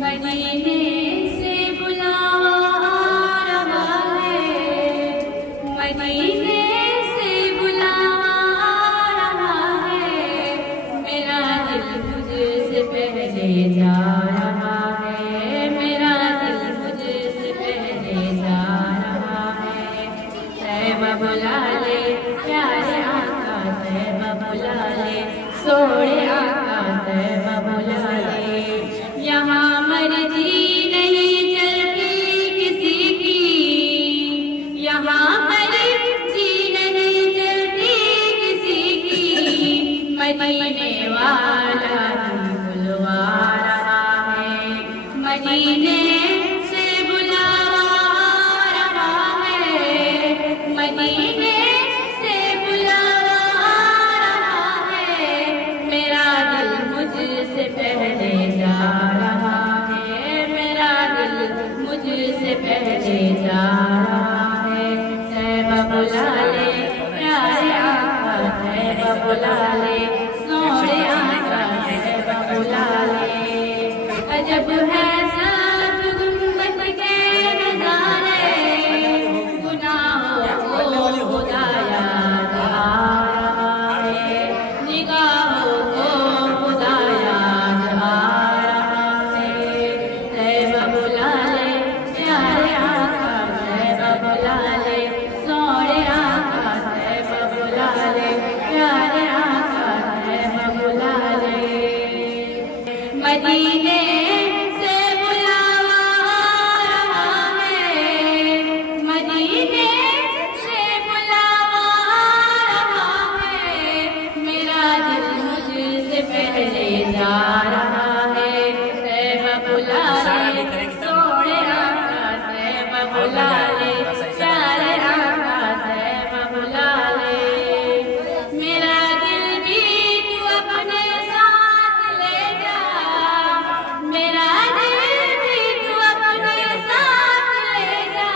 मदीने से बुलावा आ रहा है, मदीने से बुलावा आ रहा है। मेरा दिल तुझसे पहले जा रहा है, मेरा दिल तुझसे पहले जा रहा है। तैबा बुला ले प्यारे आका, तैबा बुला ले सोने आका, तैबा बुला ले। यहाँ मर्जी नहीं चलती किसी की, यहाँ मर्जी नहीं चलती किसी की। मदीने वाला बुलवा रहा है, मदीने से बुलावा आ रहा है, मदीने से बुलावा आ रहा है। मेरा दिल मुझसे पहले जा रहा है, मेरा दिल मुझसे पहले जा रहा है। तैबा बुला ले प्यारे आका, तैबा बुला ले सोने आका, तैबा बुला ले। अजब है सब गुम्बद के नजारे, गुनाहों को खुदा याद आ रहा है, निगाहों को खुदा याद आ रहा है। तैबा बुला ले प्यारे आका, तैबा बुला ले सोने आका, तैबा बुला ले प्यारे आका, तैबा बुला ले। मदीने से बुलावा आ रहा है, मदीने से बुलावा आ रहा है। मेरा दिल मुझसे पहले जा रहा है। तैबा बुला ले सोने आका, तैबा बुला ले प्यारे आका, तैबा बुला ले। मेरा दिल भी तू अपने साथ ले जा, मेरा दिल भी तू अपने साथ ले जा।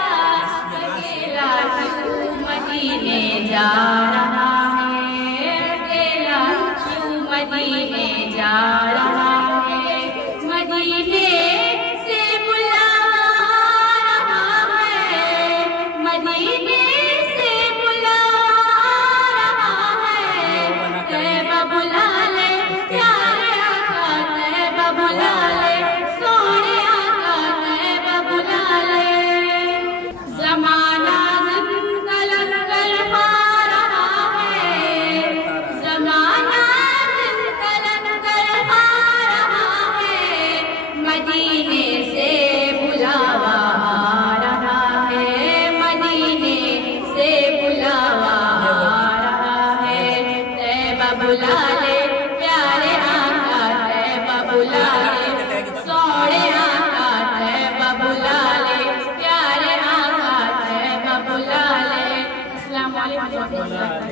अकेला क्यों मदीने जा रहा है, अकेला क्यों मदीने जा रहा है। मदीने से बुलावा आ रहा है, मदीने से बुलावा आ रहा है। तैबा बुला ले प्यारे आका, तैबा बुला ले सोने आका, तैबा बुला ले। ज़माना जिंदा लंगर खा रहा है, ज़माना जिंदा लंगर खा रहा है। मदीने से बुलावा आ रहा है, मदीने से बुलावा आ रहा है। तैबा बुला ले प्यारे आका, तैबा बुला ले सोने आका, तैबा बुला ले प्यारे आका, तैबा बुला ले। अस्सलाम वालेकुम।